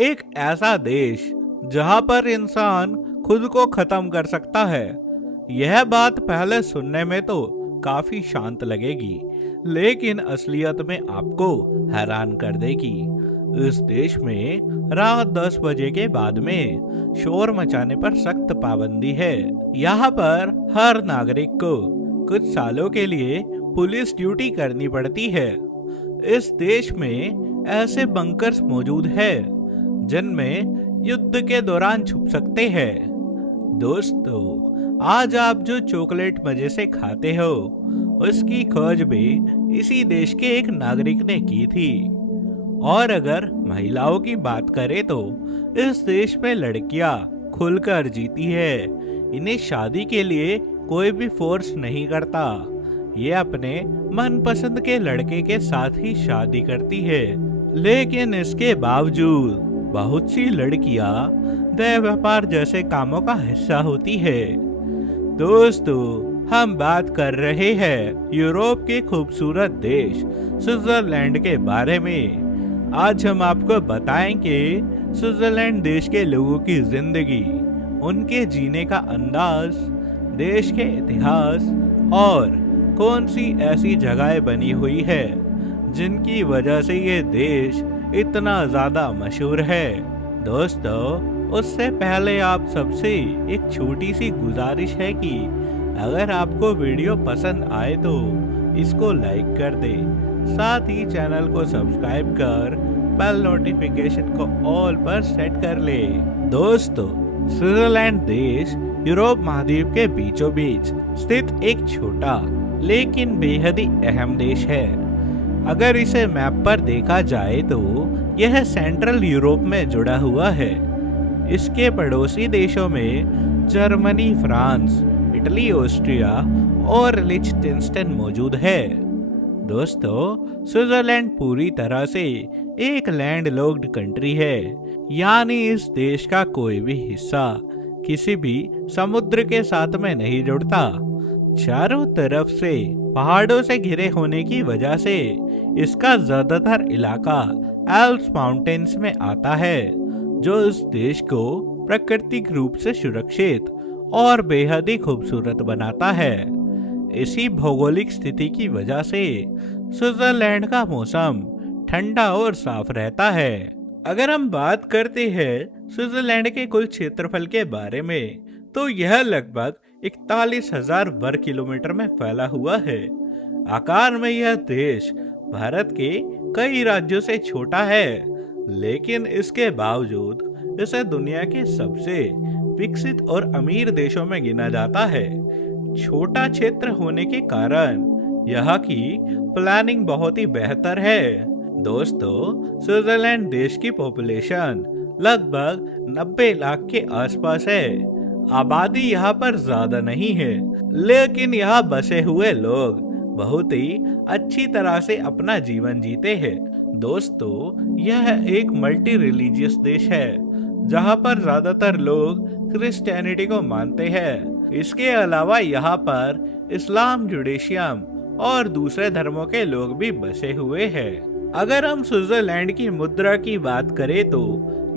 एक ऐसा देश जहां पर इंसान खुद को खत्म कर सकता है। यह बात पहले सुनने में तो काफी शांत लगेगी, लेकिन असलियत में आपको हैरान कर देगी। इस देश में रात 10 बजे के बाद में शोर मचाने पर सख्त पाबंदी है। यहाँ पर हर नागरिक को कुछ सालों के लिए पुलिस ड्यूटी करनी पड़ती है। इस देश में ऐसे बंकर्स मौजूद है जिनमें युद्ध के दौरान छुप सकते हैं। दोस्तों, आज आप जो चॉकलेट मजे से खाते हो, उसकी खोज भी इसी देश के एक नागरिक ने की थी। और अगर महिलाओं की बात करें तो इस देश में लड़कियां खुलकर जीती है। इन्हें शादी के लिए कोई भी फोर्स नहीं करता। ये अपने मनपसंद के लड़के के साथ ही शादी करती है। लेकिन इसके बावजूद बहुत सी लड़कियां देह व्यापार जैसे कामों का हिस्सा होती है। दोस्तों, हम बात कर रहे हैं यूरोप के खूबसूरत देश स्विट्जरलैंड के बारे में। आज हम आपको बताएंगे स्विट्जरलैंड देश के लोगों की जिंदगी, उनके जीने का अंदाज, देश के इतिहास और कौन सी ऐसी जगहें बनी हुई है जिनकी वजह से ये देश इतना ज्यादा मशहूर है। दोस्तों, उससे पहले आप सबसे एक छोटी सी गुजारिश है कि अगर आपको वीडियो पसंद आए तो इसको लाइक कर दे, साथ ही चैनल को सब्सक्राइब कर बेल नोटिफिकेशन को ऑल पर सेट कर ले। दोस्तों, स्विट्जरलैंड देश यूरोप महाद्वीप के बीचों बीच स्थित एक छोटा लेकिन बेहद ही अहम देश है। अगर इसे मैप पर देखा जाए तो यह सेंट्रल यूरोप में जुड़ा हुआ है। इसके पड़ोसी देशों में जर्मनी, फ्रांस, इटली, ऑस्ट्रिया और लिechtenstein मौजूद है। दोस्तों, स्विट्जरलैंड पूरी तरह से एक लैंडलॉक्ड कंट्री है, यानी इस देश का कोई भी हिस्सा किसी भी समुद्र के साथ में नहीं जुड़ता। चारों तरफ से पहाड़ों से घिरे होने की वजह से इसका ज्यादातर इलाका एल्प्स माउंटेन्स में आता है, जो इस देश को प्राकृतिक रूप से सुरक्षित और बेहद ही खूबसूरत बनाता है। इसी भौगोलिक स्थिति की वजह से स्विट्जरलैंड का मौसम ठंडा और साफ रहता है। अगर हम बात करते हैं स्विट्जरलैंड के कुल क्षेत्रफल के बारे में, तो यह लगभग 41,000 वर्ग किलोमीटर में फैला हुआ है। आकार में यह देश भारत के कई राज्यों से छोटा है, लेकिन इसके बावजूद इसे दुनिया के सबसे विकसित और अमीर देशों में गिना जाता है। छोटा क्षेत्र होने के कारण यहाँ की प्लानिंग बहुत ही बेहतर है। दोस्तों, स्विट्जरलैंड देश की पॉपुलेशन लगभग 90 लाख के आसपास है। आबादी यहाँ पर ज्यादा नहीं है, लेकिन यहाँ बसे हुए लोग बहुत ही अच्छी तरह से अपना जीवन जीते हैं। दोस्तों, यह एक मल्टी रिलीजियस देश है, जहाँ पर ज्यादातर लोग क्रिश्चियनिटी को मानते हैं। इसके अलावा यहाँ पर इस्लाम, जुडिशियम और दूसरे धर्मों के लोग भी बसे हुए हैं। अगर हम स्विट्जरलैंड की मुद्रा की बात करें तो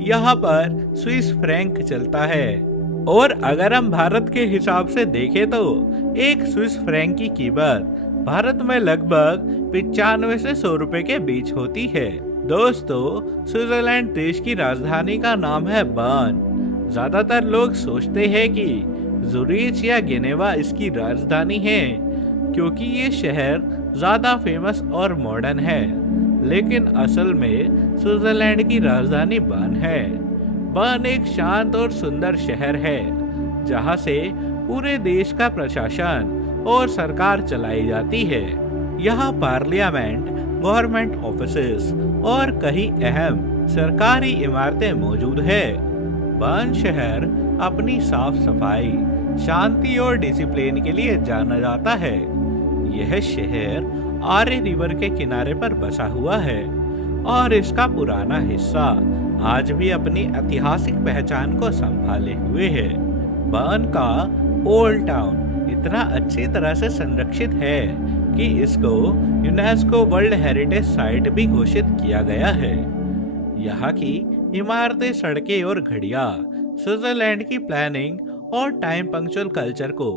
यहाँ पर स्विस फ्रैंक चलता है, और अगर हम भारत के हिसाब से देखें तो एक स्विस फ्रैंक की कीमत भारत में लगभग 95 से 100 रुपए के बीच होती है। दोस्तों, स्विट्जरलैंड देश की राजधानी का नाम है बर्न। ज्यादातर लोग सोचते हैं कि ज़ुरिच या जेनेवा इसकी राजधानी है, क्योंकि ये शहर ज्यादा फेमस और मॉडर्न है, लेकिन असल में स्विट्जरलैंड की राजधानी बर्न है। बर्न एक शांत और सुंदर शहर है, जहां से पूरे देश का प्रशासन और सरकार चलाई जाती है। यहाँ पार्लियामेंट, गवर्नमेंट ऑफिसेस और कई अहम सरकारी इमारतें मौजूद है। बर्न शहर अपनी साफ सफाई, शांति और डिसिप्लिन के लिए जाना जाता है। यह शहर आरे रिवर के किनारे पर बसा हुआ है, और इसका पुराना हिस्सा आज भी अपनी ऐतिहासिक पहचान को संभाले हुए है। बर्न का ओल्ड टाउन इतना अच्छी तरह से संरक्षित है कि इसको यूनेस्को वर्ल्ड हेरिटेज साइट भी घोषित किया गया है। यहाँ की इमारतें, सड़कें और घड़ियां स्विट्जरलैंड की प्लानिंग और टाइम पंक्चुअल कल्चर को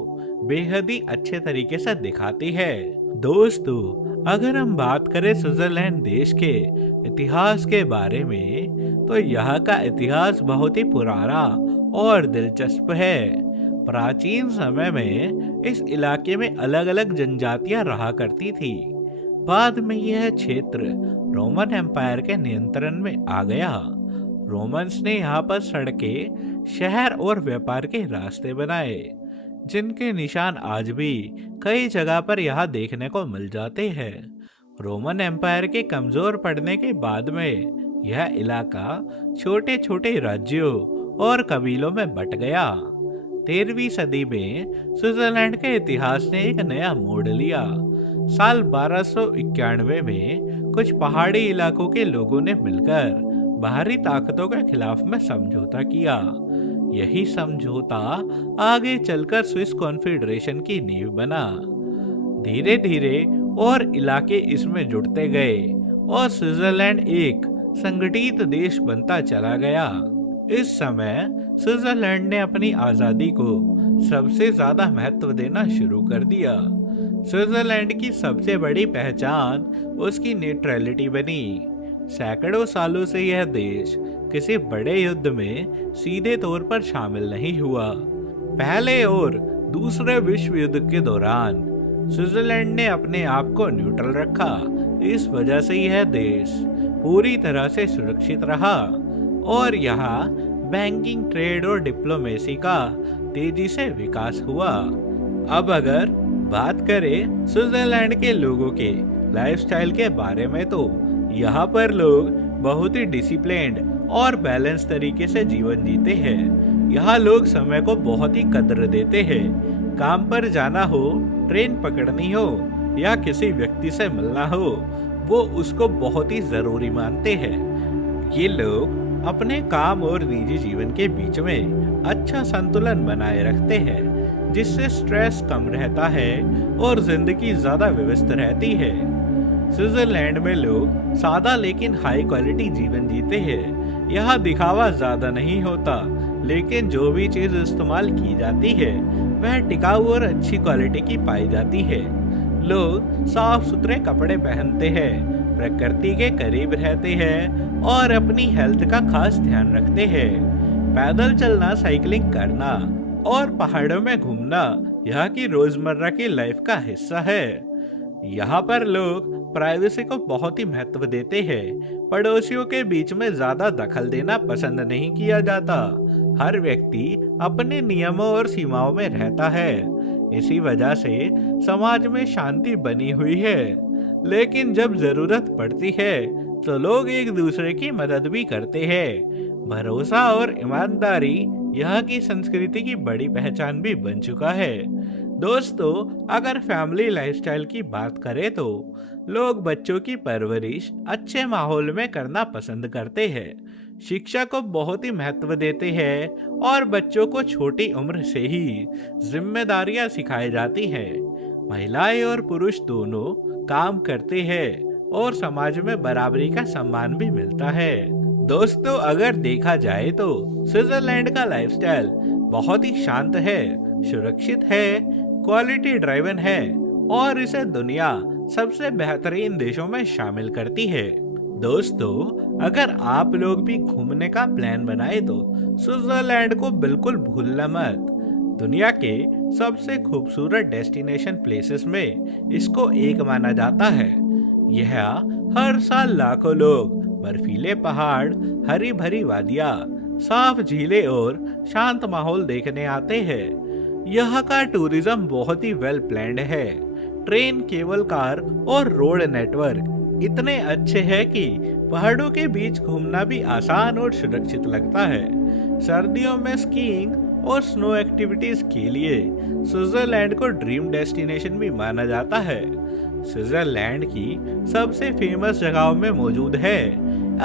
बेहद ही अच्छे तरीके से दिखाती है। दोस्तों, अगर हम बात करें स्विट्जरलैंड देश के इतिहास के बारे में, तो यहाँ का इतिहास बहुत ही पुराना और दिलचस्प है। प्राचीन समय में इस इलाके में अलग अलग जनजातियां रहा करती थी। बाद में यह क्षेत्र रोमन एम्पायर के नियंत्रण में आ गया। रोमन्स ने यहाँ पर सड़कें, शहर और व्यापार के रास्ते बनाए, जिनके निशान आज भी कई जगह पर यहाँ देखने को मिल जाते हैं। रोमन एम्पायर के कमजोर पड़ने के बाद में यह इलाका छोटे छोटे राज्यों और कबीलों में बट गया। 13वीं सदी में स्विट्जरलैंड के इतिहास ने एक नया मोड़ लिया। साल 1291 में कुछ पहाड़ी इलाकों के लोगों ने मिलकर बाहरी ताकतों के खिलाफ में समझौता किया। यही समझौता आगे चलकर स्विस कॉन्फेडरेशन की नींव बना। धीरे धीरे और इलाके इसमें जुड़ते गए और स्विट्जरलैंड एक संगठित देश बनता चला गया। इस समय स्विट्जरलैंड ने अपनी आजादी को सबसे ज्यादा महत्व देना शुरू कर दिया। स्विट्जरलैंड की सबसे बड़ी पहचान उसकी न्यूट्रलिटी बनी। सैकड़ों सालों से यह देश किसी बड़े युद्ध में सीधे तौर पर शामिल नहीं हुआ। पहले और दूसरे विश्व युद्ध के दौरान स्विट्जरलैंड ने अपने आप को न्यूट्रल रखा। इस वजह से यह देश पूरी तरह से सुरक्षित रहा और यहाँ बैंकिंग, ट्रेड और डिप्लोमेसी का तेजी से विकास हुआ। अब अगर बात करें स्विट्जरलैंड के लोगों के लाइफस्टाइल के बारे में, तो यहाँ पर लोग बहुत ही डिसिप्लिन्ड और बैलेंस तरीके से जीवन जीते हैं। यहाँ लोग समय को बहुत ही कद्र देते हैं। काम पर जाना हो, ट्रेन पकड़नी हो या किसी व्यक्ति से मिलना हो, वो उसको बहुत ही जरूरी मानते हैं। ये लोग अपने काम और निजी जीवन के बीच में अच्छा संतुलन बनाए रखते हैं, जिससे स्ट्रेस कम रहता है और जिंदगी ज्यादा व्यस्त रहती है। स्विट्जरलैंड में लोग सादा लेकिन हाई क्वालिटी जीवन जीते हैं। यहाँ दिखावा ज्यादा नहीं होता, लेकिन जो भी चीज इस्तेमाल की जाती है वह टिकाऊ और अच्छी क्वालिटी की पाई जाती है। लोग साफ सुथरे कपड़े पहनते हैं, प्रकृति के करीब रहते हैं और अपनी हेल्थ का खास ध्यान रखते हैं। पैदल चलना, साइकिलिंग करना और पहाड़ों में घूमना यहाँ की रोजमर्रा की लाइफ का हिस्सा है। यहाँ पर लोग प्राइवेसी को बहुत ही महत्व देते हैं। पड़ोसियों के बीच में ज्यादा दखल देना पसंद नहीं किया जाता। हर व्यक्ति अपने नियमों और सीमाओं में रहता है। इसी वजह से समाज में शांति बनी हुई है। लेकिन जब जरूरत पड़ती है तो लोग एक दूसरे की मदद भी करते हैं। भरोसा और ईमानदारी यहाँ की संस्कृति की बड़ी पहचान भी बन चुका है। दोस्तों, अगर फैमिली लाइफस्टाइल की बात करें तो लोग बच्चों की परवरिश अच्छे माहौल में करना पसंद करते हैं। शिक्षा को बहुत ही महत्व देते हैं और बच्चों को छोटी उम्र से ही जिम्मेदारियां सिखाई जाती हैं। महिलाएं और पुरुष दोनों काम करते हैं और समाज में बराबरी का सम्मान भी मिलता है। दोस्तों, अगर देखा जाए तो स्विट्जरलैंड का लाइफस्टाइल बहुत ही शांत है, सुरक्षित है, क्वालिटी ड्राइवन है और इसे दुनिया सबसे बेहतरीन देशों में शामिल करती है। दोस्तों, अगर आप लोग भी घूमने का प्लान बनाए तो स्विट्जरलैंड को बिल्कुल भूलना मत। दुनिया के सबसे खूबसूरत डेस्टिनेशन प्लेसेस में इसको एक माना जाता है। यह हर साल लाखों लोग बर्फीले पहाड़, हरी भरी वादियाँ, साफ झीलें और शांत माहौल देखने आते हैं। यहाँ का टूरिज्म बहुत ही वेल प्लान्ड है। ट्रेन, केबल कार और रोड नेटवर्क इतने अच्छे हैं कि पहाड़ों के बीच घूमना भी आसान और सुरक्षित लगता है। सर्दियों में स्कीइंग और स्नो एक्टिविटीज के लिए स्विट्जरलैंड को ड्रीम डेस्टिनेशन भी माना जाता है। स्विट्जरलैंड की सबसे फेमस जगहों में मौजूद है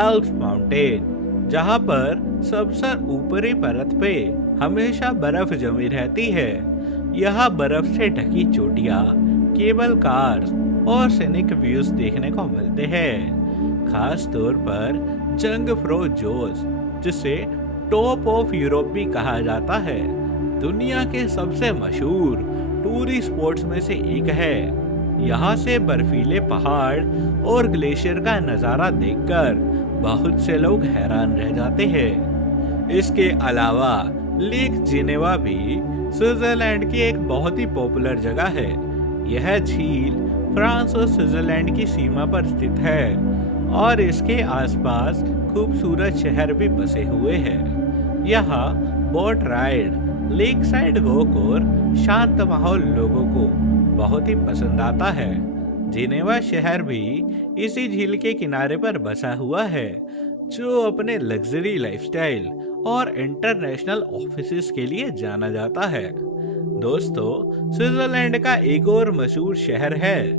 एल्प्स माउंटेन, जहां पर सबसे ऊपरी परत पे हमेशा बर्फ जमी रहती है। यहाँ बर्फ से ढकी चोटियां, केबल कार्स और सीनिक व्यूज देखने को मिलते हैं। खास तौर पर जंगफ्रो जोश जिसे टॉप ऑफ यूरोप भी कहा जाता है। दुनिया के सबसे मशहूर टूरिस्ट स्पॉट्स में से एक है। यहाँ से बर्फीले पहाड़ और ग्लेशियर का नज़ारा देखकर बहुत से लोग हैरान रह जाते हैं। इसके अलावा लेक जिनेवा भी स्विट्जरलैंड की एक बहुत ही पॉपुलर जगह है। यह झील फ्रांस और स्विट्जरलैंड की सीमा पर स्थित है और इसके आसपास खूबसूरत शहर भी बसे हुए हैं। यहाँ boat ride, lake side walk और शांत माहौल लोगों को बहुत ही पसंद आता है। जिनेवा शहर भी इसी झील के किनारे पर बसा हुआ है, जो अपने लग्जरी लाइफस्टाइल और इंटरनेशनल ऑफिसेज के लिए जाना जाता है। दोस्तों, स्विट्जरलैंड का एक और मशहूर शहर है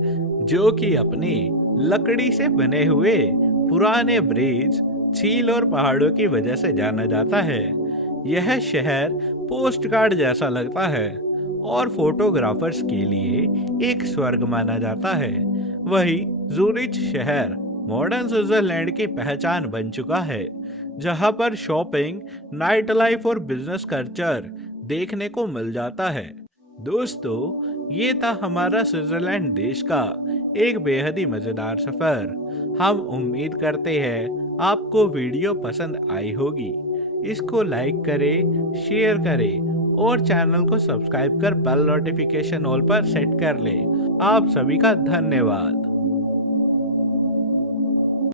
जो कि अपनी लकड़ी से बने हुए पुराने ब्रिज, झील और पहाड़ों की वजह से जाना जाता है। यह शहर पोस्ट कार्ड जैसा लगता है और फोटोग्राफर्स के लिए एक स्वर्ग माना जाता है। वही ज़ूरिच शहर मॉडर्न स्विट्जरलैंड की पहचान बन चुका है, जहां पर शॉपिंग, नाइट लाइफ और बिजनेस कल्चर देखने को मिल जाता है। दोस्तों, ये था हमारा स्विट्जरलैंड देश का एक बेहद ही मजेदार सफर। हम उम्मीद करते हैं आपको वीडियो पसंद आई होगी। इसको लाइक करें, शेयर करें और चैनल को सब्सक्राइब कर बेल नोटिफिकेशन ऑल पर सेट कर लें। आप सभी का धन्यवाद।